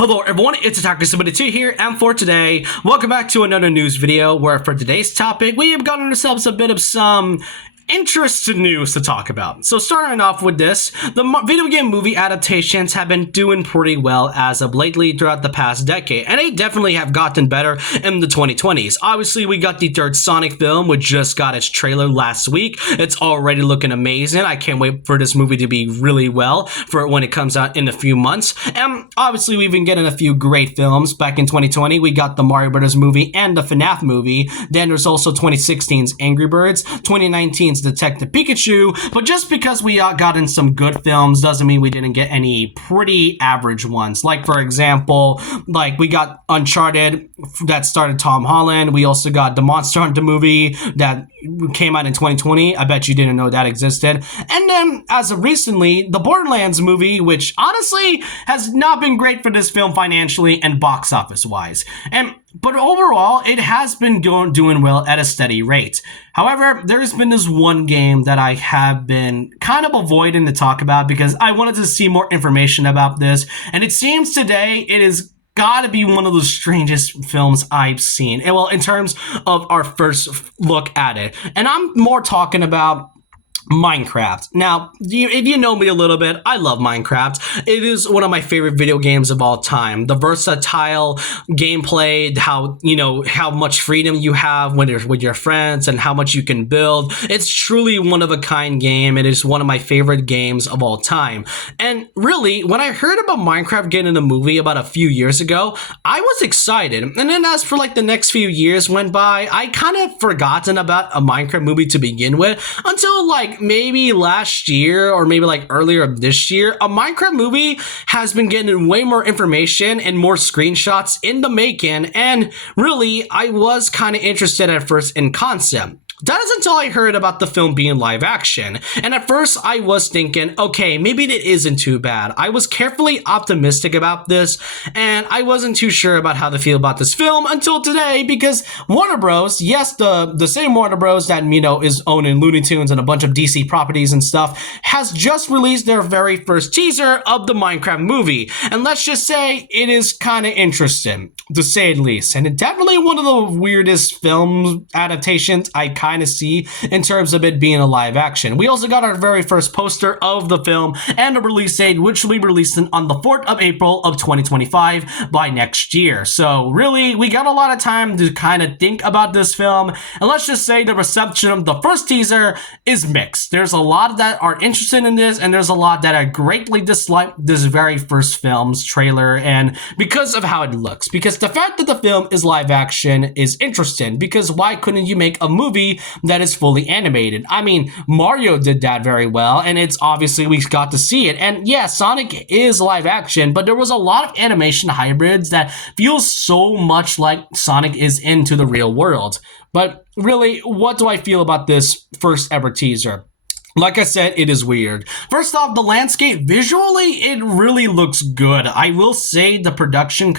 Hello everyone, it's Attacker 72 here, and for today, welcome back to another news video where for today's topic, we have gotten ourselves a bit of some interesting news to talk about. So starting off with this, the video game movie adaptations have been doing pretty well as of lately throughout the past decade, and they definitely have gotten better in the 2020s. Obviously, we got the third Sonic film, which just got its trailer last week. It's already looking amazing. I can't wait for this movie to be really well for when it comes out in a few months. And obviously, we've been getting a few great films. Back in 2020, we got the Mario Brothers movie and the FNAF movie. Then there's also 2016's Angry Birds, 2019's Detective Pikachu, but just because we gotten some good films doesn't mean we didn't get any pretty average ones. Like, for example, like we got Uncharted that started Tom Holland. We also got the Monster Hunter movie that came out in 2020. I bet you didn't know that existed. And then, as of recently, the Borderlands movie, which honestly has not been great for this film financially and box office wise. But overall, it has been doing well at a steady rate. However, there's been this one game that I have been kind of avoiding to talk about because I wanted to see more information about this. And it seems today it is gotta be one of the strangest films I've seen. Well, in terms of our first look at it. And I'm more talking about Minecraft. Now, if you know me a little bit, I love Minecraft. It is one of my favorite video games of all time. The versatile gameplay, how much freedom you have when you're with your friends and how much you can build. It's truly one of a kind game. It is one of my favorite games of all time. And really, when I heard about Minecraft getting a movie about a few years ago, I was excited. And then as for like the next few years went by, I kind of forgotten about a Minecraft movie to begin with until like maybe last year or maybe like earlier this year. A Minecraft movie has been getting way more information and more screenshots in the making, and really I was kind of interested at first in concept. That is until I heard about the film being live action. And at first I was thinking, okay, maybe it isn't too bad. I was carefully optimistic about this, and I wasn't too sure about how to feel about this film until today, because Warner Bros, yes, the same Warner Bros that, is owning Looney Tunes and a bunch of DC properties and stuff, has just released their very first teaser of the Minecraft movie. And let's just say it is kind of interesting, to say the least. And it's definitely one of the weirdest film adaptations I kind of see in terms of it being a live action. We also got our very first poster of the film and a release date, which will be released on the 4th of April of 2025 by next year. So really, we got a lot of time to kind of think about this film. And let's just say the reception of the first teaser is mixed. There's a lot that are interested in this, and there's a lot that I greatly dislike this very first film's trailer, and because of how it looks. Because the fact that the film is live action is interesting, because why couldn't you make a movie that is fully animated? I mean, Mario did that very well, and it's obviously we got to see it. And yeah, Sonic is live action, but there was a lot of animation hybrids that feels so much like Sonic is into the real world. But really, what do I feel about this first ever teaser? Like I said, it is weird. First off, the landscape, visually, it really looks good. I will say the production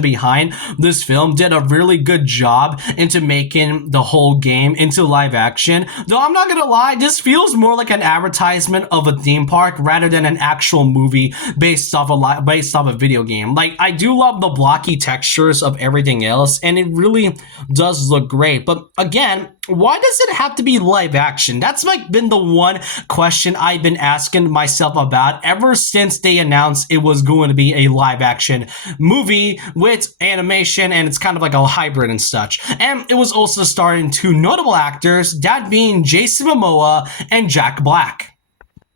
behind this film did a really good job into making the whole game into live action. Though I'm not gonna lie, this feels more like an advertisement of a theme park rather than an actual movie based off a video game. Like, I do love the blocky textures of everything else, and it really does look great. But again, why does it have to be live action? That's like been the one question I've been asking myself about ever since they announced it was going to be a live action movie with animation, and it's kind of like a hybrid and such. And it was also starring two notable actors, that being Jason Momoa and Jack Black.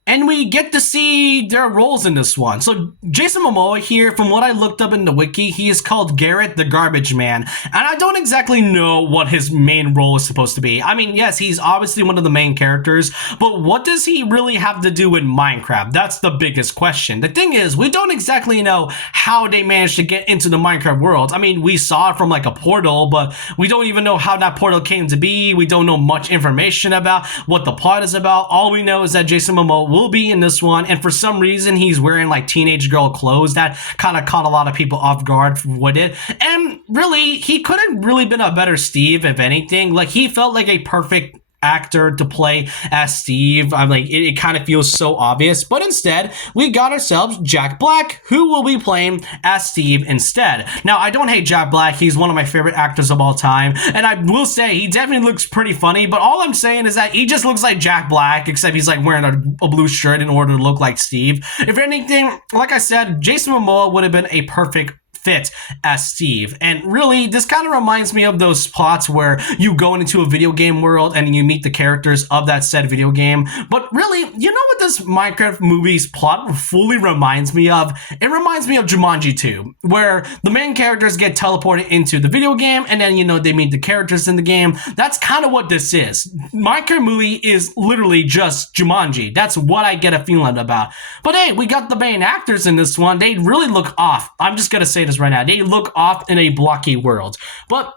And we get to see their roles in this one. So Jason Momoa here, from what I looked up in the wiki, he is called Garrett the Garbage Man. And I don't exactly know what his main role is supposed to be. I mean, yes, he's obviously one of the main characters, but what does he really have to do with Minecraft? That's the biggest question. The thing is, we don't exactly know how they managed to get into the Minecraft world. I mean, we saw it from like a portal, but we don't even know how that portal came to be. We don't know much information about what the plot is about. All we know is that Jason Momoa will be in this one, and for some reason he's wearing like teenage girl clothes that kind of caught a lot of people off guard with it. And really, he couldn't really been a better Steve, if anything. Like, he felt like a perfect actor to play as Steve. I'm like, it kind of feels so obvious, but instead we got ourselves Jack Black, who will be playing as Steve instead. Now, I don't hate Jack Black. He's one of my favorite actors of all time, and I will say he definitely looks pretty funny, but all I'm saying is that he just looks like Jack Black, except he's like wearing a blue shirt in order to look like Steve. If anything, like I said, Jason Momoa would have been a perfect fit as Steve. And really, this kind of reminds me of those plots where you go into a video game world and you meet the characters of that said video game. But really, you know what this Minecraft movie's plot fully reminds me of? It reminds me of Jumanji 2, where the main characters get teleported into the video game and then, you know, they meet the characters in the game. That's kind of what this is. Minecraft movie is literally just Jumanji. That's what I get a feeling about. But hey, we got the main actors in this one. They really look off. I'm just gonna say this right now. They look off in a blocky world. But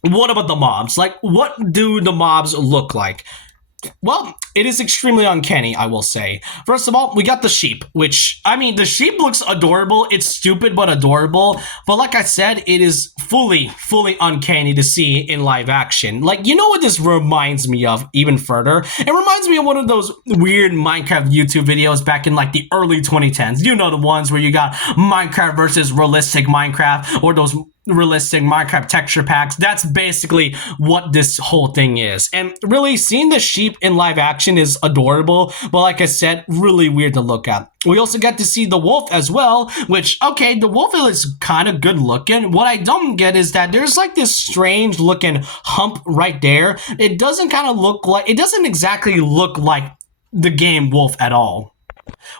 what about the mobs? Like, what do the mobs look like? Well, it is extremely uncanny, I will say. First of all, we got the sheep, which, I mean, the sheep looks adorable. It's stupid, but adorable. But like I said, it is fully uncanny to see in live action. Like, you know what this reminds me of even further? It reminds me of one of those weird Minecraft YouTube videos back in like the early 2010s. You know, the ones where you got Minecraft versus realistic Minecraft, or those realistic Minecraft texture packs. That's basically what this whole thing is. And really, seeing the sheep in live action is adorable, but like I said, really weird to look at. We also get to see the wolf as well, which, okay, the wolf is kind of good looking. What I don't get is that there's like this strange looking hump right there. It doesn't exactly look like the game Wolf at all.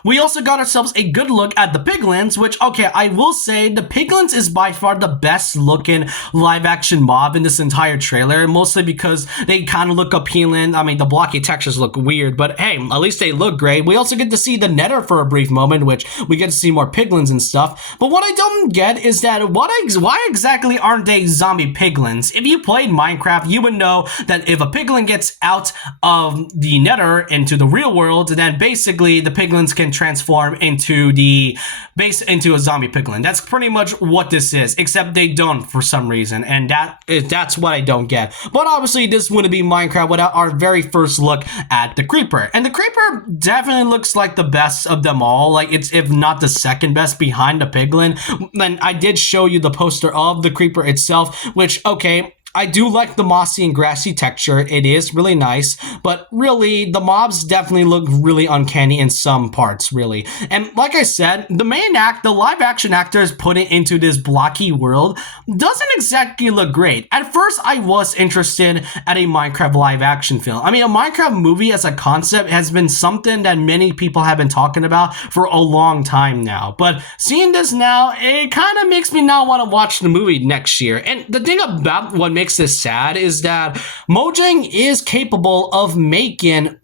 We also got ourselves a good look at the piglins, which, okay, I will say the piglins is by far the best looking live action mob in this entire trailer, mostly because they kind of look appealing. I mean, the blocky textures look weird, but hey, at least they look great. We also get to see the nether for a brief moment, which we get to see more piglins and stuff. But what I don't get is that why exactly aren't they zombie piglins? If you played Minecraft, you would know that if a piglin gets out of the nether into the real world, then basically the piglins can transform into a zombie piglin. That's pretty much what this is, except they don't for some reason, and that's what I don't get. But obviously, this wouldn't be Minecraft without our very first look at the creeper, and the creeper definitely looks like the best of them all. Like, it's if not the second best behind the piglin. And I did show you the poster of the creeper itself, which, okay, I do like the mossy and grassy texture. It is really nice, but really, the mobs definitely look really uncanny in some parts, really. And like I said, the live action actors put it into this blocky world doesn't exactly look great. At first, I was interested at a Minecraft live action film. I mean, a Minecraft movie as a concept has been something that many people have been talking about for a long time now. But seeing this now, it kind of makes me not want to watch the movie next year. And the thing about what makes this sad is that Mojang is capable of making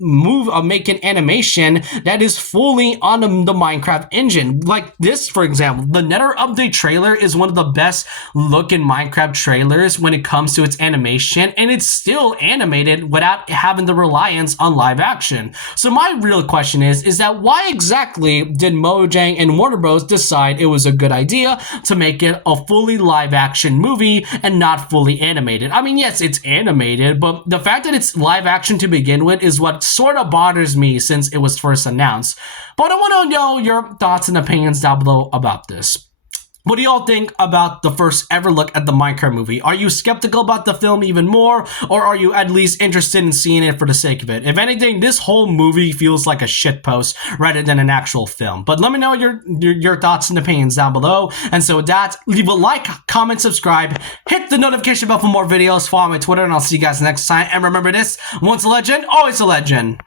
animation that is fully on the Minecraft engine. Like this, for example, the Nether update trailer is one of the best looking Minecraft trailers when it comes to its animation, and it's still animated without having the reliance on live action. So my real question is that why exactly did Mojang and Warner Bros. Decide it was a good idea to make it a fully live action movie and not fully animated? I mean, yes, it's animated, but the fact that it's live action to begin with is what sort of bothers me since it was first announced. But I want to know your thoughts and opinions down below about this. What do y'all think about the first ever look at the Minecraft movie? Are you skeptical about the film even more, or are you at least interested in seeing it for the sake of it? If anything, this whole movie feels like a shitpost rather than an actual film. But let me know your thoughts and opinions down below. And so with that, leave a like, comment, subscribe, hit the notification bell for more videos, follow my Twitter, and I'll see you guys next time. And remember this, once a legend, always a legend.